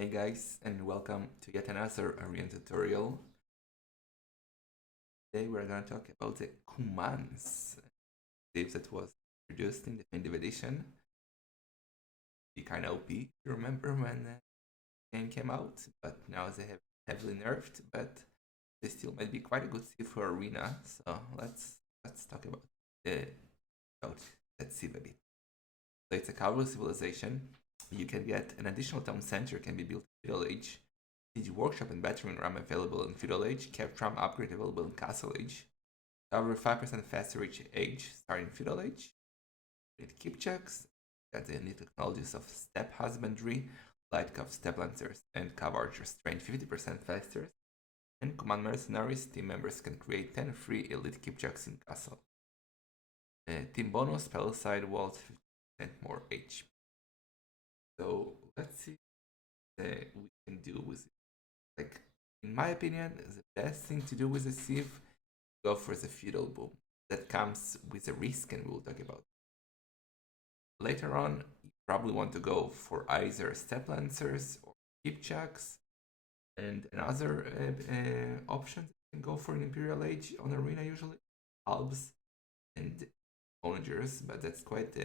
Hey guys, and welcome to yet another Arena tutorial. Today we're gonna talk about the Cumans save that was introduced in definitive edition. Be kind of OP, if you remember when the game came out, but now they have heavily nerfed, but they still might be quite a good save for Arena. So let's talk about the about that save a bit. So it's a cowboy civilization. You can get an additional town center can be built in Feudal Age. Siege Workshop and Battering Ram available in Feudal Age. Kept Ram upgrade available in Castle Age. Cover 5% faster each age starting Feudal Age. With Kipchaks, got the new technologies of Step Husbandry, Light Cuff Step Lancers, and Cav Archers trained 50% faster. And Command Mercenaries, team members can create 10 free elite Kipchaks in Castle. Team bonus, spell side walls, 50% more HP. So let's see what we can do with it. Like, in my opinion, the best thing to do with the sieve, go for the feudal boom. That comes with a risk, and we'll talk about it. Later on, you probably want to go for either step lancers or kipchaks, and another option you can go for an Imperial Age on Arena usually, halbs and onagers, but that's quite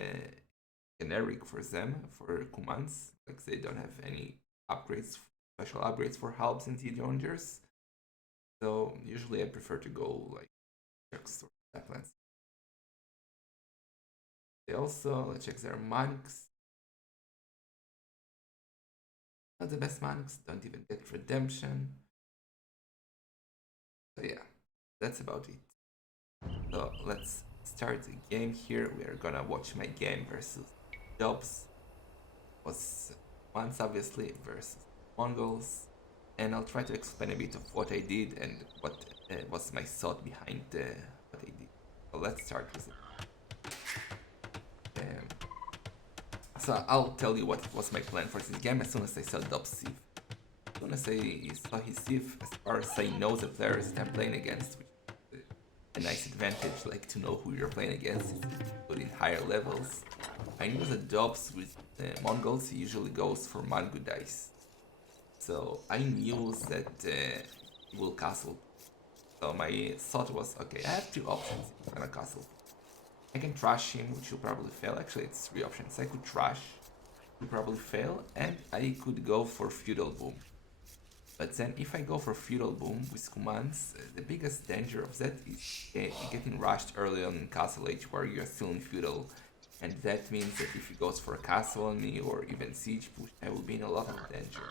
generic for them, for Cumans. Like, they don't have any upgrades, special upgrades for halbs and onagers. So usually I prefer to go like checks or steplands. They also, let's check their monks. Not the best monks, don't even get redemption. So yeah, that's about it. So let's start the game here. We are gonna watch my game versus Jobs. Was once obviously versus Mongols, and I'll try to explain a bit of what I did and what was my thought behind what I did. So let's start with it. So I'll tell you what was my plan for this game as soon as I saw Dob's Sieve. As soon as I saw his Sieve, as far as I know the players that I'm playing against, which is a nice advantage, like to know who you're playing against, but in higher levels. I knew that Dobbs with Mongols usually goes for Mangu dice. So I knew that he will castle. So my thought was, okay, I have two options if I'm gonna castle. I can trash him, which will probably fail. Actually, it's three options. I could trash, will probably fail, and I could go for Feudal Boom. But then if I go for Feudal Boom with commands, the biggest danger of that is getting rushed early on in Castle Age where you're still in Feudal. And that means that if he goes for a castle on me or even siege push, I will be in a lot of danger.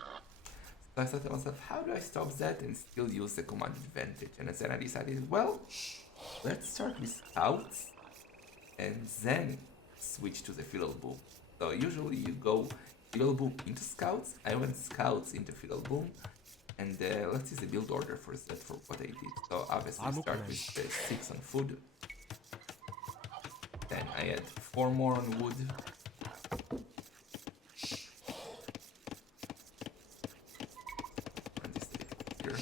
So I thought to myself, how do I stop that and still use the command advantage? And then I decided, well, let's start with scouts and then switch to the Feudal Boom. So usually you go Feudal Boom into scouts. I went scouts into Feudal Boom. And let's see the build order for that for what I did. So obviously start with 6 on food. Then I add 4 more on wood. And this here.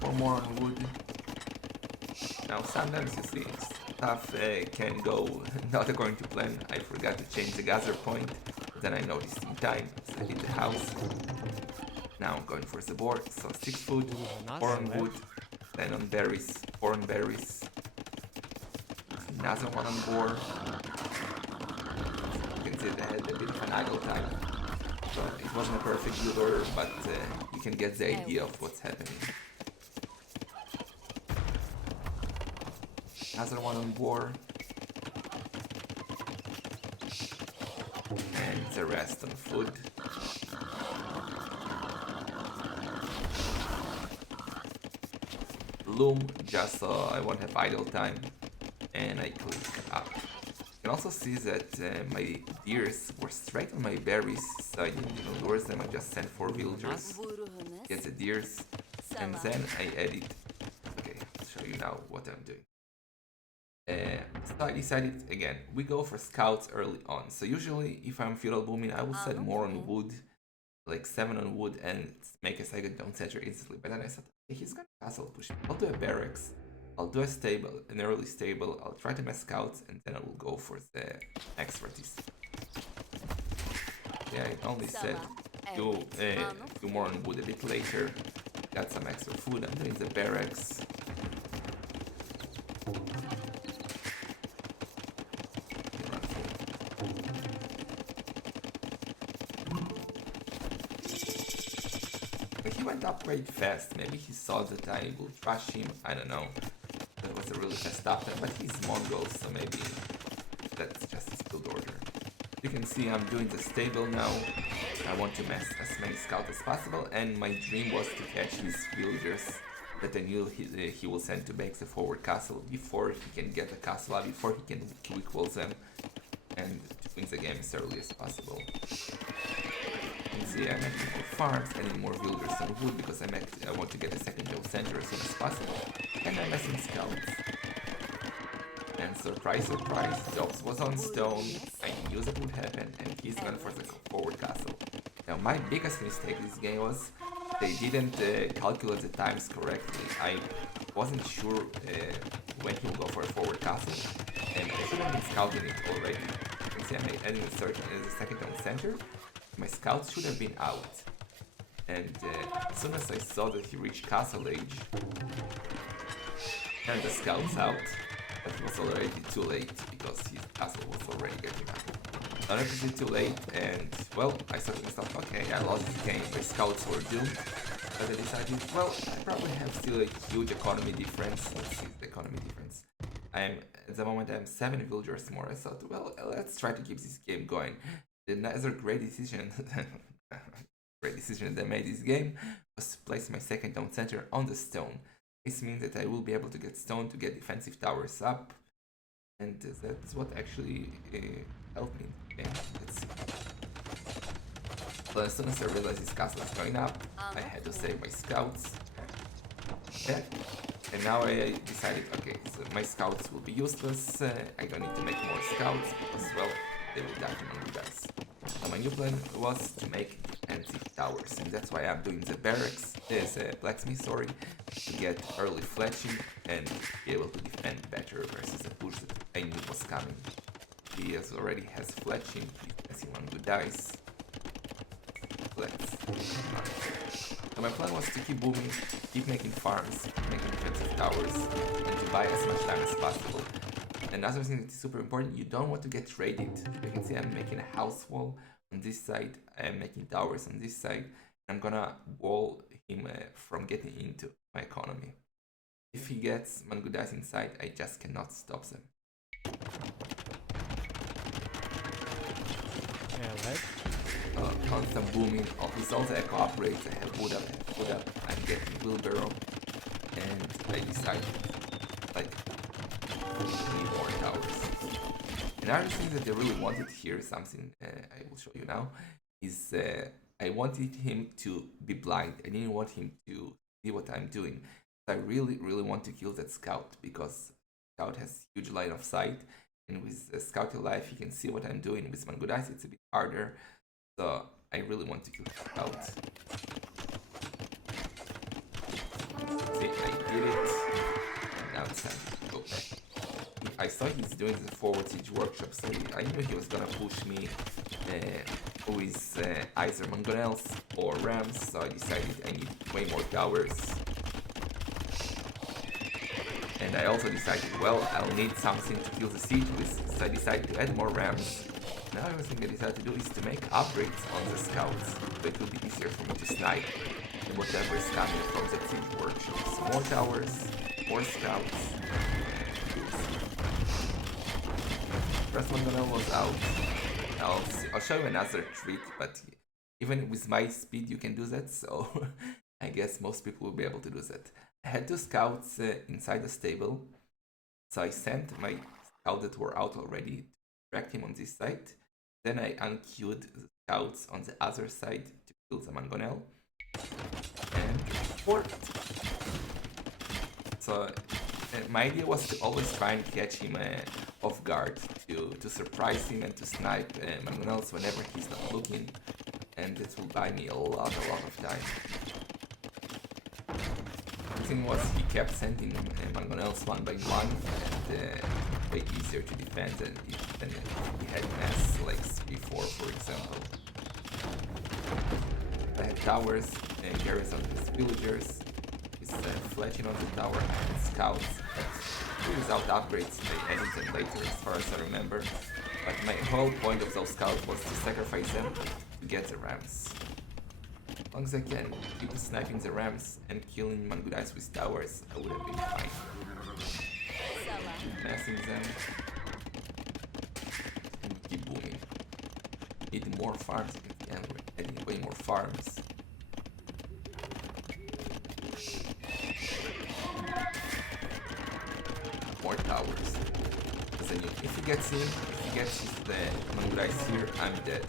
4 more on wood. Now sometimes you see stuff can go not according to plan. I forgot to change the gather point. Then I noticed in time, so I hit the house. Now I'm going for the board, so 6 food, 4 on wood, then on berries, 4 on berries, another one on board. You can see that I had a bit of an idle time, so it wasn't a perfect build order, but you can get the idea of what's happening. Another one on board, and the rest on food. Loom, just so I won't have idle time, and I click up. You can also see that my deers were straight on my berries, so I didn't even lure them, I just sent 4 villagers, get the deers, and then I added, okay, I'll show you now what I'm doing. So I decided, again, we go for scouts early on, so usually if I'm feudal booming, I will set more on wood, like 7 on wood, and make a second down center instantly, but then I said, he's gonna castle push me. I'll do a barracks, I'll do a stable, an early stable, I'll try to mess scouts, and then I will go for the expertise. Yeah, I only said do more on wood a bit later. Got some extra food. I'm doing the barracks. But he went up quite fast. Maybe he saw that I will trash him. I don't know. That was a really fast up there. But he's Mongol, so maybe that's just his build order. You can see I'm doing the stable now. I want to mess as many scouts as possible, and my dream was to catch his villagers that I knew he will send to make the forward castle before he can get the castle out, before he can quick wall them, and to win the game as early as possible. You can see I'm making more farms, adding more villagers on wood because I want to get the second town center as soon as possible, and I'm messing scouts. And surprise, surprise, Jobs was on stone, I knew that would happen, and he's gone for the forward castle. Now my biggest mistake this game was they didn't calculate the times correctly. I wasn't sure when he will go for a forward castle, and I should have been scouting it already. You can see I'm adding the second town center. My scouts should have been out. And as soon as I saw that he reached castle age, and the scouts out, but it was already too late because his castle was already getting up. Honestly, too late, and well, I thought to myself, okay, I lost the game, my scouts were doomed. But I decided, well, I probably have still a huge economy difference. Let's see the economy difference. At the moment, I'm 7 villagers more. I thought, well, let's try to keep this game going. Another great decision, that I made this game was to place my second town center on the stone. This means that I will be able to get stone to get defensive towers up, and that's what actually helped me. Okay, let's see. But as soon as I realized this castle is going up, I had to save my scouts. Yeah. And now I decided, okay, so my scouts will be useless. I don't need to make more scouts because, well, they will die from hungry guys. So my new plan was to make defensive towers, and that's why I'm doing the barracks. There's a blacksmith, sorry, to get early fletching and be able to defend better versus the push that I knew was coming. He already has fletching, as he one good dice. So my plan was to keep booming, keep making farms, keep making defensive towers, and to buy as much time as possible. Another thing that is super important, you don't want to get raided. You can see I'm making a house wall on this side, I'm making towers on this side, and I'm gonna wall him from getting into my economy. If he gets Mangudais inside, I just cannot stop them. Yeah, right? Constant booming of his also echo upgrades. I have wood up, I'm getting wheelbarrow, and I decided, like, need more towers. Another thing that I really wanted here, something I will show you now, is I wanted him to be blind. I didn't want him to see what I'm doing. I really want to kill that scout because scout has huge line of sight, and with a scout alive he can see what I'm doing. With Mangudais it's a bit harder, so I really want to kill the scout. See, I did it. Now it's time to go back. I saw he's doing the forward siege workshop, so I knew he was gonna push me with either mangonels or rams, so I decided I need way more towers. And I also decided, well, I'll need something to kill the siege with, so I decided to add more rams. Now everything I decided to do is to make upgrades on the scouts, so it will be easier for me to snipe and whatever is coming from the siege workshop. So more towers, more scouts. First mangonel was out. I'll show you another trick, but even with my speed you can do that, so I guess most people will be able to do that. I had 2 scouts inside the stable, so I sent my scouts that were out already to distract him on this side. Then I unqueued the scouts on the other side to kill the mangonel, and worked. So my idea was to always try and catch him off guard, to surprise him and to snipe mangonels whenever he's not looking, and it will buy me a lot of time. The thing was, he kept sending mangonels one by one, and way easier to defend than if he had mass like 3-4, for example. the towers, carries on his villagers. He's fletching on the tower and scouts. Without upgrades, they added them later as far as I remember. But my whole point of those scouts was to sacrifice them to get the rams. As long as I can keep sniping the rams and killing Mangudais with towers, I would have been fine. Keep massing them. And keep booming. Need more farms again, we're adding way more farms. More towers. Because then if he gets in, if he gets the Mangudais here, I'm dead.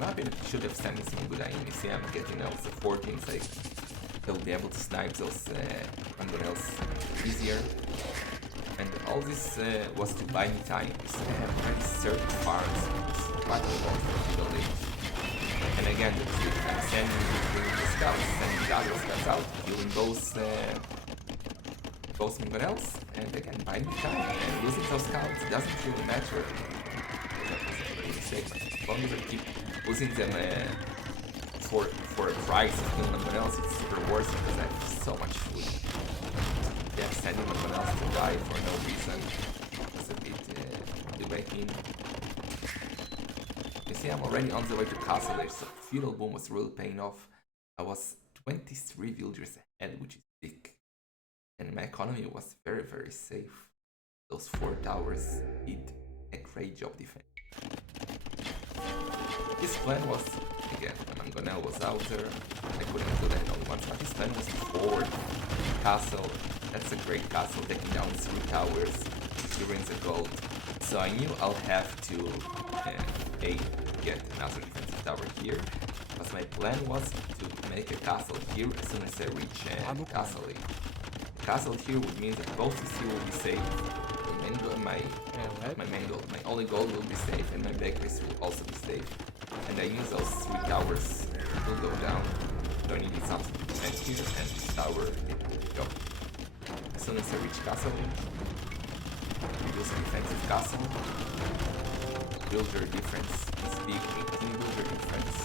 Maybe I should have sent this Mangudai in. You see, I'm getting now the 14, so they'll be able to snipe those Mangudais easier. And all this was to buy me time. So I have already 30 farms. It's quite a lot for Middle Age. And again, the trick, I'm sending the scouts, sending the other scouts out, killing those Mangudais, and again, buying me time. And losing those scouts doesn't really matter. That was a very mistake, but as long as I keep losing them for a price of killing someone else, it's super worth it because I have so much food. Yeah, sending someone else to die for no reason is a bit debating. You see, I'm already on the way to Castle Age, so Feudal Boom was really paying off. I was 23 villagers ahead, which is big. And my economy was very, very safe. Those 4 towers did a great job defending. His plan was, again, when Mangonel was out there, I couldn't do that only once, but his plan was to forward castle. That's a great castle, taking down 3 towers, securing the gold. So I knew I'll have to get another defensive tower here, because my plan was to make a castle here as soon as I reach Castle Age. Castle here would mean that both of you will be safe. My only goal will be safe, and my bakeries will also be safe. And I knew those 3 towers will go down, so I needed something to defend here, and this tower did the job. As soon as I reach Castle, reduce a defensive castle. Builder difference is big, 18 builder difference.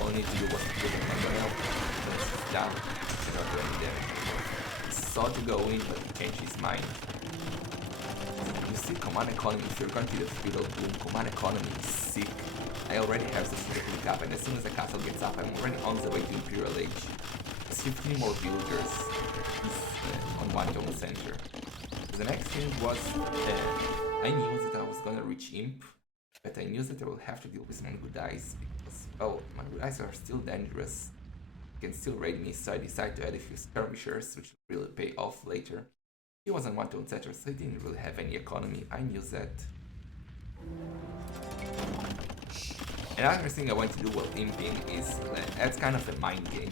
All I need to do was to put it on the help, once it's down, cannot do any damage anymore. He sought to go in, but he changed his mind. You see, command economy, if you're going to the Feudal Boom, command economy is sick. I already have the Feudal Boom up, and as soon as the castle gets up, I'm already on the way to Imperial Age. There's 15 more villagers on one Dome Center. The next thing was, I knew that I was gonna reach Imp, but I knew that I will have to deal with Mangudais, because, well, Mangudais are still dangerous. They can still raid me, so I decided to add a few skirmishers, which will really pay off later. He was on one Dome Center, so he didn't really have any economy. I knew that. Another thing I want to do while imping is, that's kind of a mind game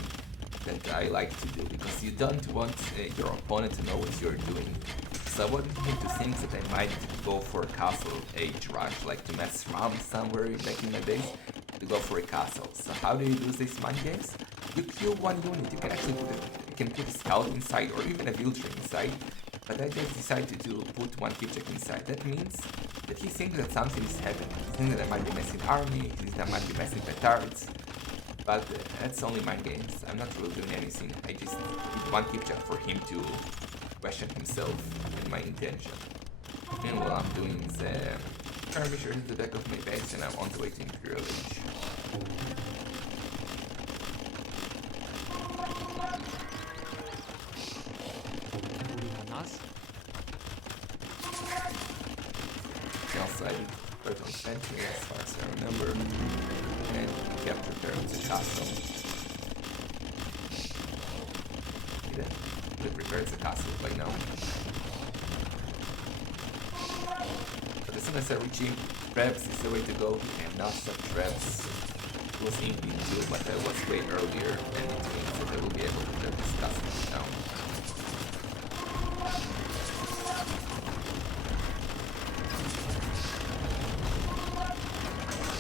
that I like to do, because you don't want your opponent to know what you're doing. So I wanted him to think that I might go for a Castle Age rush, like to mess around somewhere back in my base, to go for a castle. So how do you do these mind games? You kill one unit, you can actually put a scout inside, or even a villager inside. But I just decided to put one Kipchak inside. That means that he thinks that something is happening. He thinks that I might be messing army, he thinks that I might be messing petards. But that's only mind games. I'm not really doing anything. I just did one Kipchak for him to question himself and my intention. Meanwhile, I'm doing the skirmisher in the back of my base, and I'm on the way to Imperial Age. Outside, right on Sentry as far as I remember, and captured there with the castle. They prepared the castle by now. But as soon as I reach him, traps is the way to go. I have not set traps. It was in too, but I was way earlier, and it means that I will be able to get this castle down.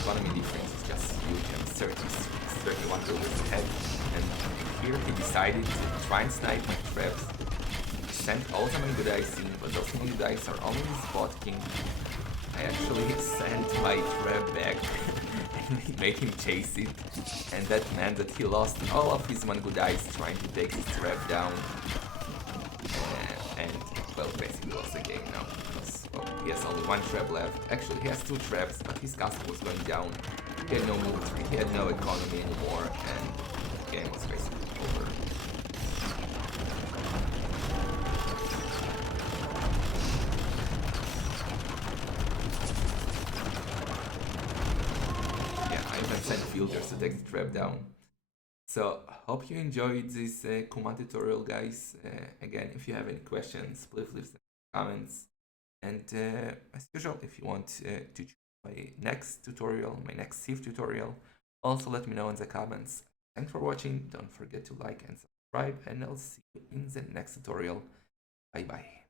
Economy difference is just huge. I'm 31 builders ahead, and here he decided to try and snipe my traps. sent all the good dice in, but those good dice are only spot king. I actually sent my trap back and made him chase it, and that meant that he lost all of his good dice trying to take his trap down. And well, basically lost the game now because well, he has only one trap left. Actually, he has two traps, but his castle was going down. He had no military, he had no economy anymore, and the game was basically over. Yeah, I even sent fielders to take the trap down. So, hope you enjoyed this command tutorial, guys. Again, if you have any questions, please leave them in the comments. And as usual, if you want to choose my next tutorial, my next Thief tutorial, also let me know in the comments. Thanks for watching. Don't forget to like and subscribe, and I'll see you in the next tutorial. Bye bye.